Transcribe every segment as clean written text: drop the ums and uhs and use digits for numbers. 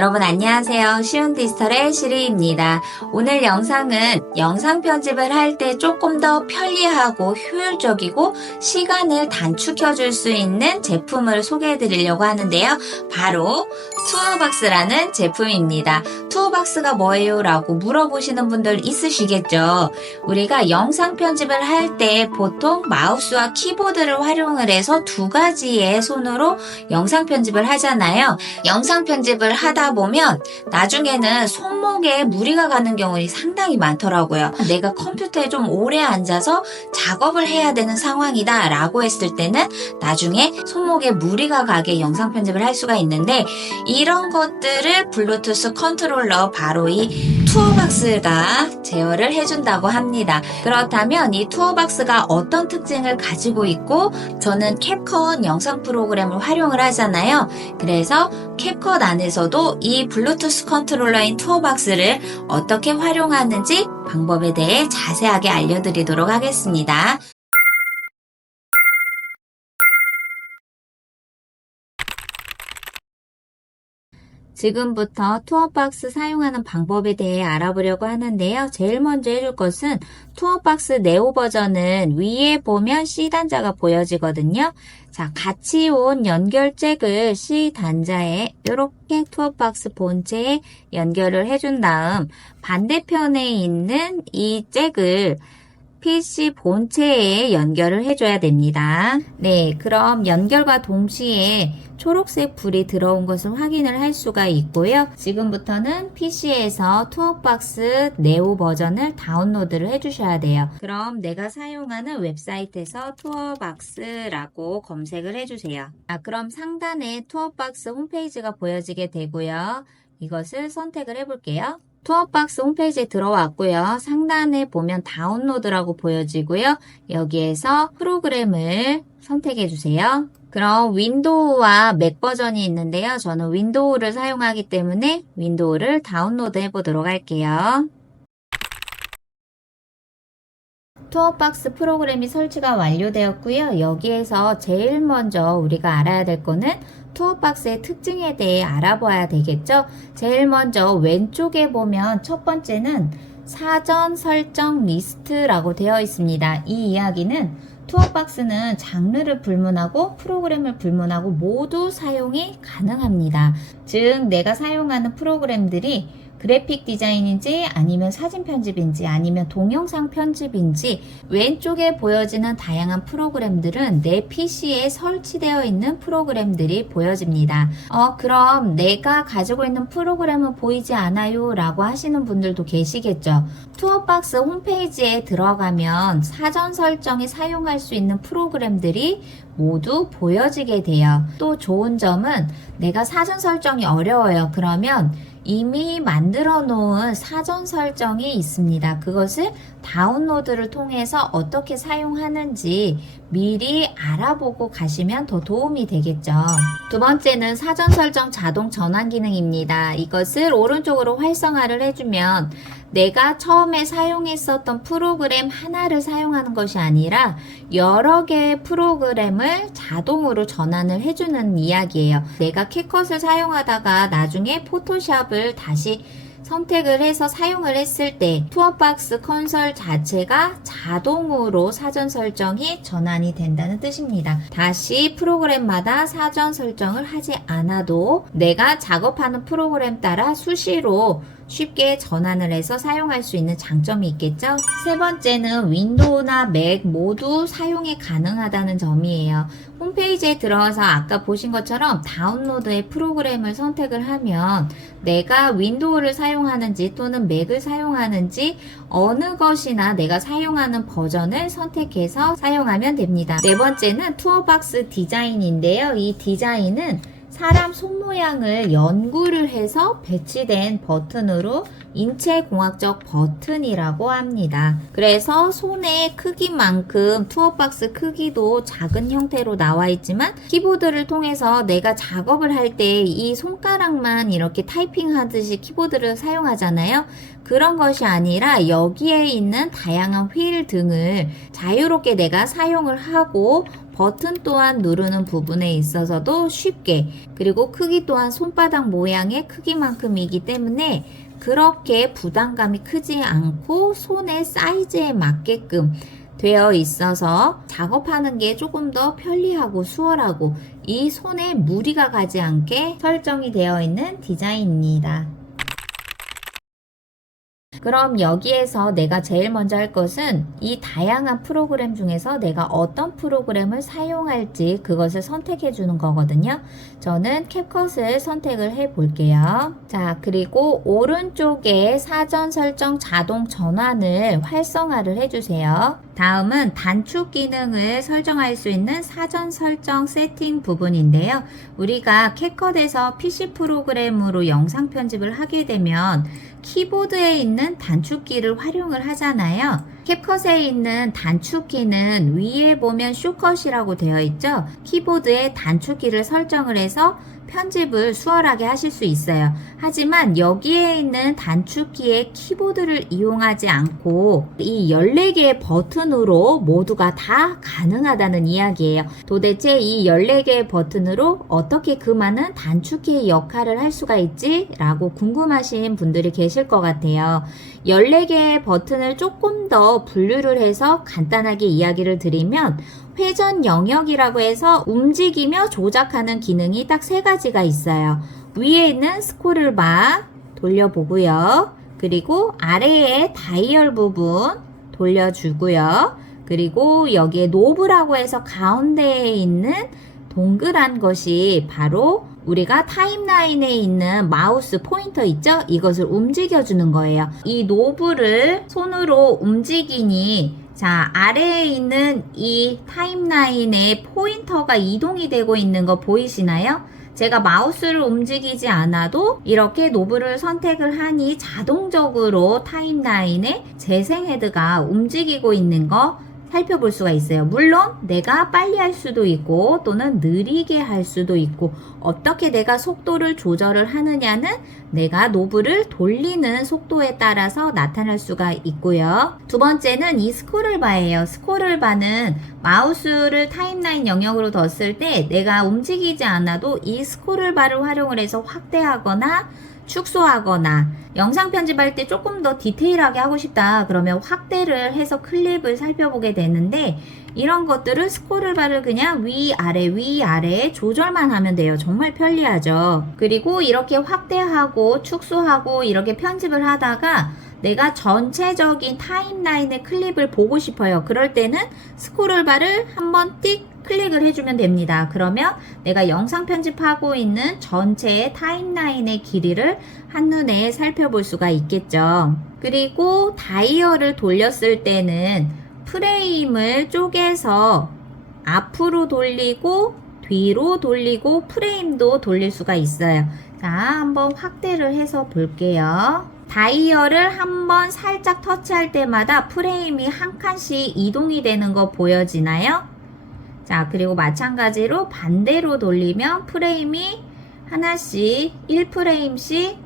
여러분 안녕하세요. 쉬운 디지털의 시리입니다. 오늘 영상은 영상 편집을 할 때 조금 더 편리하고 효율적이고 시간을 단축해 줄 수 있는 제품을 소개해 드리려고 하는데요. 바로 투어박스라는 제품입니다. 투어박스가 뭐예요? 라고 물어보시는 분들 있으시겠죠. 우리가 영상 편집을 할 때 보통 마우스와 키보드를 활용을 해서 두 가지의 손으로 영상 편집을 하잖아요. 영상 편집을 하다 보면 나중에는 손목에 무리가 가는 경우가 상당히 많더라고요. 내가 컴퓨터에 좀 오래 앉아서 작업을 해야 되는 상황이다 라고 했을 때는 나중에 손목에 무리가 가게 영상 편집을 할 수가 있는데, 이런 것들을 블루투스 컨트롤러 바로 이 투어박스가 제어를 해준다고 합니다. 그렇다면 이 투어박스가 어떤 특징을 가지고 있고, 저는 캡컷 영상 프로그램을 활용을 하잖아요. 그래서 캡컷 안에서도 이 블루투스 컨트롤러인 투어박스를 어떻게 활용하는지 방법에 대해 자세하게 알려드리도록 하겠습니다. 지금부터 투어박스 사용하는 방법에 대해 알아보려고 하는데요. 제일 먼저 해줄 것은 투어박스 네오 버전은 위에 보면 C 단자가 보여지거든요. 자, 같이 온 연결 잭을 C 단자에 이렇게 투어박스 본체에 연결을 해준 다음 반대편에 있는 이 잭을 PC 본체에 연결을 해줘야 됩니다. 네, 그럼 연결과 동시에 초록색 불이 들어온 것을 확인을 할 수가 있고요. 지금부터는 PC에서 투어박스 네오 버전을 다운로드를 해주셔야 돼요. 그럼 내가 사용하는 웹사이트에서 투어박스라고 검색을 해주세요. 그럼 상단에 투어박스 홈페이지가 보여지게 되고요. 이것을 선택을 해볼게요. 투어박스 홈페이지에 들어왔고요. 상단에 보면 다운로드라고 보여지고요. 여기에서 프로그램을 선택해 주세요. 그럼 윈도우와 맥 버전이 있는데요. 저는 윈도우를 사용하기 때문에 윈도우를 다운로드 해 보도록 할게요. 투어박스 프로그램이 설치가 완료되었고요. 여기에서 제일 먼저 우리가 알아야 될 거는 투어박스의 특징에 대해 알아봐야 되겠죠. 제일 먼저 왼쪽에 보면 첫 번째는 사전 설정 리스트라고 되어 있습니다. 이 이야기는 투어박스는 장르를 불문하고 프로그램을 불문하고 모두 사용이 가능합니다. 즉 내가 사용하는 프로그램들이 그래픽 디자인인지 아니면 사진 편집인지 아니면 동영상 편집인지 왼쪽에 보여지는 다양한 프로그램들은 내 PC에 설치되어 있는 프로그램들이 보여집니다. 그럼 내가 가지고 있는 프로그램은 보이지 않아요 라고 하시는 분들도 계시겠죠. 투어박스 홈페이지에 들어가면 사전 설정에 사용할 수 있는 프로그램들이 모두 보여지게 돼요. 또 좋은 점은 내가 사전 설정이 어려워요. 그러면 이미 만들어 놓은 사전 설정이 있습니다. 그것을 다운로드를 통해서 어떻게 사용하는지 미리 알아보고 가시면 더 도움이 되겠죠. 두 번째는 사전 설정 자동 전환 기능입니다. 이것을 오른쪽으로 활성화를 해주면 내가 처음에 사용했었던 프로그램 하나를 사용하는 것이 아니라 여러 개의 프로그램을 자동으로 전환을 해주는 이야기예요. 내가 캡컷을 사용하다가 나중에 포토샵을 다시 선택을 해서 사용을 했을 때 투어박스 컨솔 자체가 자동으로 사전 설정이 전환이 된다는 뜻입니다. 다시 프로그램마다 사전 설정을 하지 않아도 내가 작업하는 프로그램 따라 수시로 쉽게 전환을 해서 사용할 수 있는 장점이 있겠죠. 세 번째는 윈도우나 맥 모두 사용이 가능하다는 점이에요. 홈페이지에 들어와서 아까 보신 것처럼 다운로드의 프로그램을 선택을 하면 내가 윈도우를 사용하는지 또는 맥을 사용하는지 어느 것이나 내가 사용하는 버전을 선택해서 사용하면 됩니다. 네 번째는 투어박스 디자인인데요. 이 디자인은 사람 손 모양을 연구를 해서 배치된 버튼으로 인체공학적 버튼이라고 합니다. 그래서 손의 크기만큼 투어박스 크기도 작은 형태로 나와 있지만 키보드를 통해서 내가 작업을 할 때 이 손가락만 이렇게 타이핑하듯이 키보드를 사용하잖아요. 그런 것이 아니라 여기에 있는 다양한 휠 등을 자유롭게 내가 사용을 하고 버튼 또한 누르는 부분에 있어서도 쉽게, 그리고 크기 또한 손바닥 모양의 크기만큼이기 때문에 그렇게 부담감이 크지 않고 손의 사이즈에 맞게끔 되어 있어서 작업하는 게 조금 더 편리하고 수월하고 이 손에 무리가 가지 않게 설정이 되어 있는 디자인입니다. 그럼 여기에서 내가 제일 먼저 할 것은 이 다양한 프로그램 중에서 내가 어떤 프로그램을 사용할지 그것을 선택해 주는 거거든요. 저는 캡컷을 선택을 해 볼게요. 자, 그리고 오른쪽에 사전 설정 자동 전환을 활성화를 해 주세요. 다음은 단축 기능을 설정할 수 있는 사전 설정 세팅 부분인데요. 우리가 캡컷에서 PC 프로그램으로 영상 편집을 하게 되면 키보드에 있는 단축키를 활용을 하잖아요. 캡컷에 있는 단축키는 위에 보면 숏컷이라고 되어 있죠. 키보드에 단축키를 설정을 해서 편집을 수월하게 하실 수 있어요. 하지만 여기에 있는 단축키의 키보드를 이용하지 않고 이 14개의 버튼으로 모두가 다 가능하다는 이야기예요. 도대체 이 14개의 버튼으로 어떻게 그 많은 단축키의 역할을 할 수가 있지? 라고 궁금하신 분들이 계실 것 같아요. 14개의 버튼을 조금 더 분류를 해서 간단하게 이야기를 드리면 회전 영역이라고 해서 움직이며 조작하는 기능이 딱 3가지가 있어요. 위에 있는 스크롤바 돌려보고요. 그리고 아래에 다이얼 부분 돌려주고요. 그리고 여기에 노브라고 해서 가운데에 있는 동그란 것이 바로 우리가 타임라인에 있는 마우스 포인터 있죠? 이것을 움직여주는 거예요. 이 노브를 손으로 움직이니 자, 아래에 있는 이 타임라인에 포인터가 이동이 되고 있는 거 보이시나요? 제가 마우스를 움직이지 않아도 이렇게 노브를 선택을 하니 자동적으로 타임라인에 재생 헤드가 움직이고 있는 거 살펴볼 수가 있어요. 물론 내가 빨리 할 수도 있고 또는 느리게 할 수도 있고 어떻게 내가 속도를 조절을 하느냐는 내가 노브를 돌리는 속도에 따라서 나타날 수가 있고요. 두 번째는 이 스크롤바예요. 스크롤바는 마우스를 타임라인 영역으로 뒀을 때 내가 움직이지 않아도 이 스크롤바를 활용을 해서 확대하거나 축소하거나 영상 편집할 때 조금 더 디테일하게 하고 싶다 그러면 확대를 해서 클립을 살펴보게 되는데 이런 것들을 스크롤바를 그냥 위아래 조절만 하면 돼요. 정말 편리하죠. 그리고 이렇게 확대하고 축소하고 이렇게 편집을 하다가 내가 전체적인 타임라인의 클립을 보고 싶어요. 그럴 때는 스크롤바를 한번 띡 클릭을 해주면 됩니다. 그러면 내가 영상 편집하고 있는 전체의 타임라인의 길이를 한눈에 살펴볼 수가 있겠죠. 그리고 다이얼을 돌렸을 때는 프레임을 쪼개서 앞으로 돌리고 뒤로 돌리고 프레임도 돌릴 수가 있어요. 자, 한번 확대를 해서 볼게요. 다이얼을 한번 살짝 터치할 때마다 프레임이 한 칸씩 이동이 되는 거 보여지나요? 자, 그리고 마찬가지로 반대로 돌리면 프레임이 하나씩 1프레임씩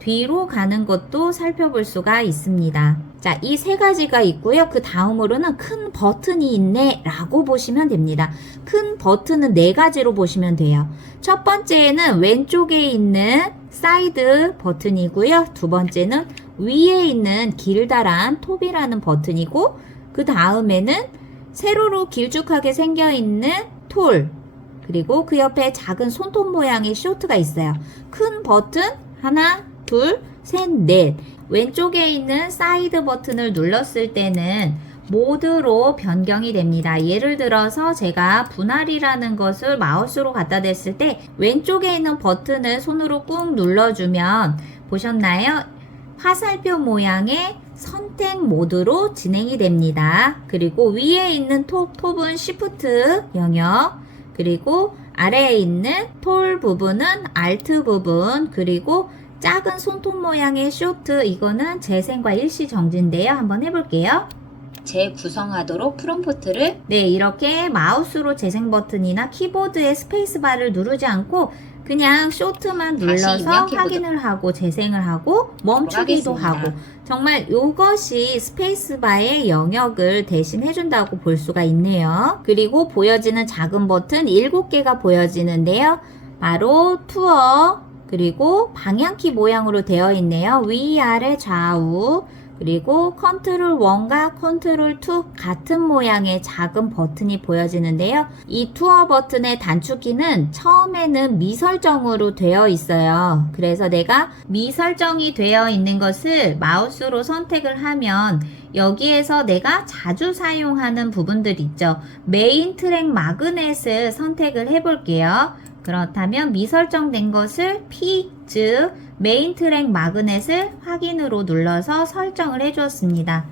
뒤로 가는 것도 살펴볼 수가 있습니다. 자, 이 3가지가 있고요. 그 다음으로는 큰 버튼이 있네 라고 보시면 됩니다. 큰 버튼은 4가지로 보시면 돼요. 첫 번째는 왼쪽에 있는 사이드 버튼이고요. 두 번째는 위에 있는 길다란 톱이라는 버튼이고 그 다음에는 세로로 길쭉하게 생겨있는 톨 그리고 그 옆에 작은 손톱 모양의 쇼트가 있어요. 큰 버튼 하나, 둘, 셋, 넷 왼쪽에 있는 사이드 버튼을 눌렀을 때는 모드로 변경이 됩니다. 예를 들어서 제가 분할이라는 것을 마우스로 갖다 댔을 때 왼쪽에 있는 버튼을 손으로 꾹 눌러주면 보셨나요? 화살표 모양의 선택 모드로 진행이 됩니다. 그리고 위에 있는 톱은 시프트 영역 그리고 아래에 있는 톨 부분은 알트 부분 그리고 작은 손톱 모양의 쇼트 이거는 재생과 일시 정지인데요. 한번 해볼게요. 재구성하도록 프롬프트를 이렇게 마우스로 재생 버튼이나 키보드의 스페이스바를 누르지 않고 그냥 쇼트만 눌러서 확인을 하고 재생을 하고 멈추기도 하고 정말 이것이 스페이스바의 영역을 대신 해준다고 볼 수가 있네요. 그리고 보여지는 작은 버튼 7개가 보여지는데요. 바로 투어, 그리고 방향키 모양으로 되어 있네요. 위아래 좌우, 그리고 컨트롤 1과 컨트롤 2 같은 모양의 작은 버튼이 보여지는데요. 이 투어 버튼의 단축키는 처음에는 미설정으로 되어 있어요. 그래서 내가 미설정이 되어 있는 것을 마우스로 선택을 하면 여기에서 내가 자주 사용하는 부분들 있죠. 메인 트랙 마그넷을 선택을 해 볼게요. 그렇다면 미설정된 것을 P, 즉 메인 트랙 마그넷을 확인으로 눌러서 설정을 해 주었습니다.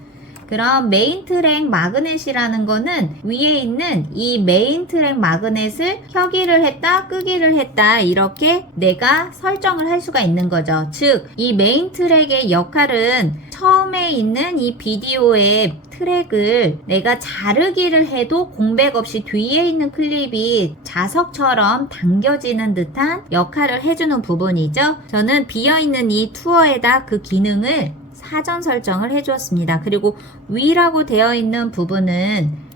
그럼 메인 트랙 마그넷이라는 거는 위에 있는 이 메인 트랙 마그넷을 켜기를 했다, 끄기를 했다 이렇게 내가 설정을 할 수가 있는 거죠. 즉, 이 메인 트랙의 역할은 처음에 있는 이 비디오의 트랙을 내가 자르기를 해도 공백 없이 뒤에 있는 클립이 자석처럼 당겨지는 듯한 역할을 해주는 부분이죠. 저는 비어있는 이 투어에다 그 기능을 사전 설정을 해주었습니다. 그리고 위라고 되어 있는 부분은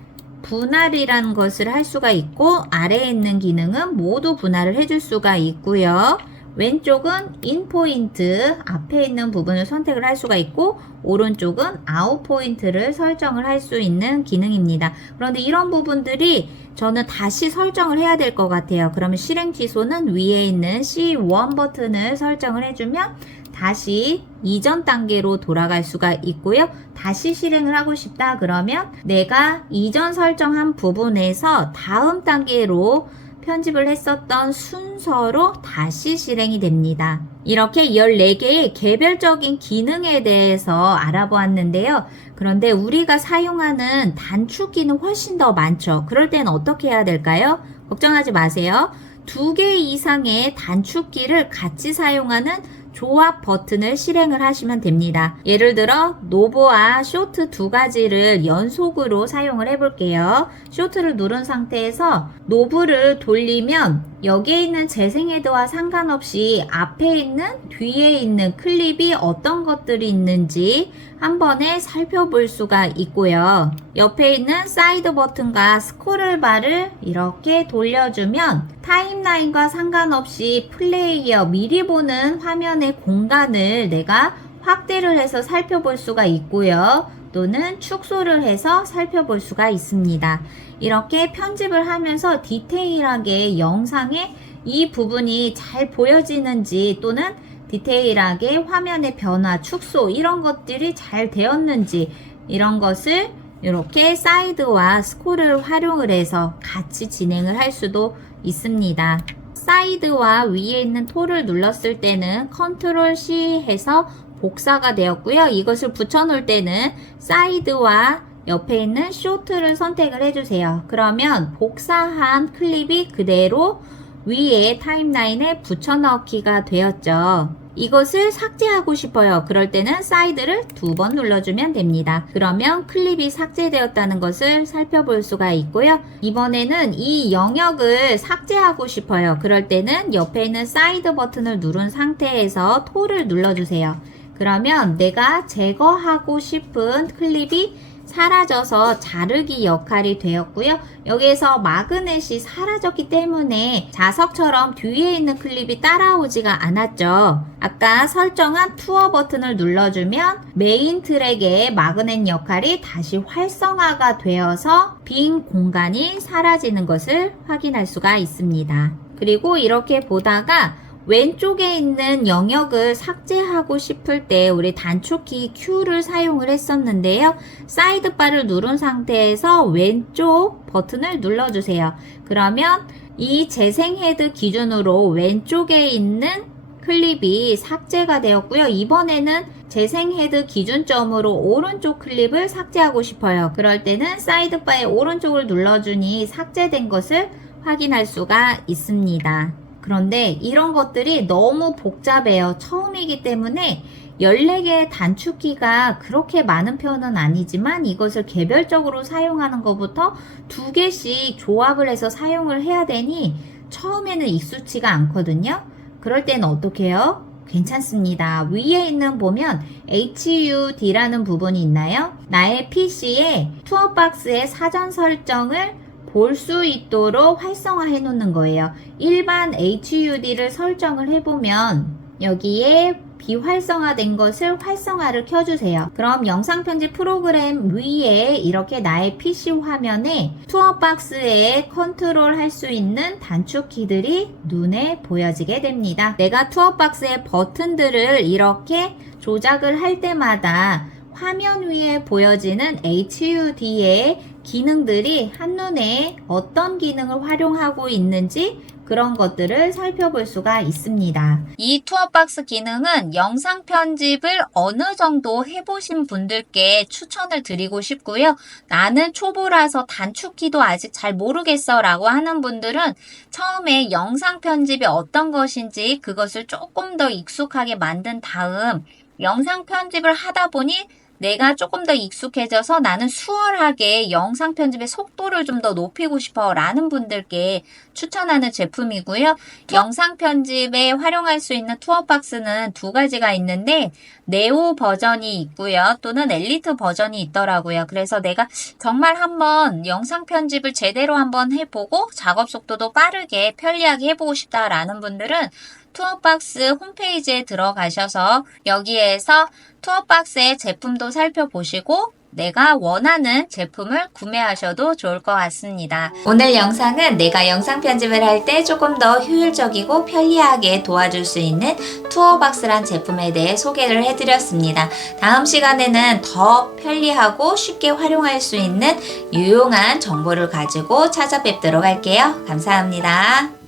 분할이라는 것을 할 수가 있고 아래에 있는 기능은 모두 분할을 해줄 수가 있고요. 왼쪽은 인포인트 앞에 있는 부분을 선택을 할 수가 있고 오른쪽은 아웃 포인트를 설정을 할 수 있는 기능입니다. 그런데 이런 부분들이 저는 다시 설정을 해야 될 것 같아요. 그러면 실행 취소는 위에 있는 C1 버튼을 설정을 해주면 다시 이전 단계로 돌아갈 수가 있고요. 다시 실행을 하고 싶다 그러면 내가 이전 설정한 부분에서 다음 단계로 편집을 했었던 순서로 다시 실행이 됩니다. 이렇게 14개의 개별적인 기능에 대해서 알아보았는데요. 그런데 우리가 사용하는 단축키는 훨씬 더 많죠. 그럴 때는 어떻게 해야 될까요? 걱정하지 마세요. 2개 이상의 단축키를 같이 사용하는 조합 버튼을 실행을 하시면 됩니다. 예를 들어 노브와 쇼트 두 가지를 연속으로 사용을 해볼게요. 쇼트를 누른 상태에서 노브를 돌리면 여기에 있는 재생 헤드와 상관없이 앞에 있는 뒤에 있는 클립이 어떤 것들이 있는지 한 번에 살펴볼 수가 있고요. 옆에 있는 사이드 버튼과 스크롤 바를 이렇게 돌려주면 타임라인과 상관없이 플레이어 미리 보는 화면의 공간을 내가 확대를 해서 살펴볼 수가 있고요. 또는 축소를 해서 살펴볼 수가 있습니다. 이렇게 편집을 하면서 디테일하게 영상에 이 부분이 잘 보여지는지 또는 디테일하게 화면의 변화, 축소 이런 것들이 잘 되었는지 이런 것을 이렇게 사이드와 스크롤을 활용을 해서 같이 진행을 할 수도 있습니다. 사이드와 위에 있는 톨을 눌렀을 때는 컨트롤 C 해서 복사가 되었고요. 이것을 붙여놓을 때는 사이드와 옆에 있는 쇼트를 선택을 해주세요. 그러면 복사한 클립이 그대로 위에 타임라인에 붙여넣기가 되었죠. 이것을 삭제하고 싶어요. 그럴 때는 사이드를 2번 눌러주면 됩니다. 그러면 클립이 삭제되었다는 것을 살펴볼 수가 있고요. 이번에는 이 영역을 삭제하고 싶어요. 그럴 때는 옆에 있는 사이드 버튼을 누른 상태에서 톨을 눌러주세요. 그러면 내가 제거하고 싶은 클립이 사라져서 자르기 역할이 되었고요. 여기에서 마그넷이 사라졌기 때문에 자석처럼 뒤에 있는 클립이 따라오지가 않았죠. 아까 설정한 투어 버튼을 눌러주면 메인 트랙의 마그넷 역할이 다시 활성화가 되어서 빈 공간이 사라지는 것을 확인할 수가 있습니다. 그리고 이렇게 보다가 왼쪽에 있는 영역을 삭제하고 싶을 때 우리 단축키 Q를 사용을 했었는데요. 사이드바를 누른 상태에서 왼쪽 버튼을 눌러주세요. 그러면 이 재생 헤드 기준으로 왼쪽에 있는 클립이 삭제가 되었고요. 이번에는 재생 헤드 기준점으로 오른쪽 클립을 삭제하고 싶어요. 그럴 때는 사이드바의 오른쪽을 눌러주니 삭제된 것을 확인할 수가 있습니다. 그런데 이런 것들이 너무 복잡해요. 처음이기 때문에 14개의 단축키가 그렇게 많은 편은 아니지만 이것을 개별적으로 사용하는 것부터 2개씩 조합을 해서 사용을 해야 되니 처음에는 익숙치가 않거든요. 그럴 때는 어떻게 해요? 괜찮습니다. 위에 있는 보면 HUD라는 부분이 있나요? 나의 PC에 투어박스의 사전 설정을 볼 수 있도록 활성화해 놓는 거예요. 일반 HUD를 설정을 해보면 여기에 비활성화된 것을 활성화를 켜주세요. 그럼 영상 편집 프로그램 위에 이렇게 나의 PC 화면에 투어박스에 컨트롤할 수 있는 단축키들이 눈에 보여지게 됩니다. 내가 투어박스의 버튼들을 이렇게 조작을 할 때마다 화면 위에 보여지는 HUD의 기능들이 한눈에 어떤 기능을 활용하고 있는지 그런 것들을 살펴볼 수가 있습니다. 이 투어박스 기능은 영상 편집을 어느 정도 해보신 분들께 추천을 드리고 싶고요. 나는 초보라서 단축키도 아직 잘 모르겠어 라고 하는 분들은 처음에 영상 편집이 어떤 것인지 그것을 조금 더 익숙하게 만든 다음 영상 편집을 하다 보니 내가 조금 더 익숙해져서 나는 수월하게 영상 편집의 속도를 좀 더 높이고 싶어 라는 분들께 추천하는 제품이고요. 영상 편집에 활용할 수 있는 투어박스는 두 가지가 있는데 네오 버전이 있고요. 또는 엘리트 버전이 있더라고요. 그래서 내가 정말 한번 영상 편집을 제대로 한번 해보고 작업 속도도 빠르게 편리하게 해보고 싶다라는 분들은 투어박스 홈페이지에 들어가셔서 여기에서 투어박스의 제품도 살펴보시고 내가 원하는 제품을 구매하셔도 좋을 것 같습니다. 오늘 영상은 내가 영상 편집을 할 때 조금 더 효율적이고 편리하게 도와줄 수 있는 투어박스란 제품에 대해 소개를 해드렸습니다. 다음 시간에는 더 편리하고 쉽게 활용할 수 있는 유용한 정보를 가지고 찾아뵙도록 할게요. 감사합니다.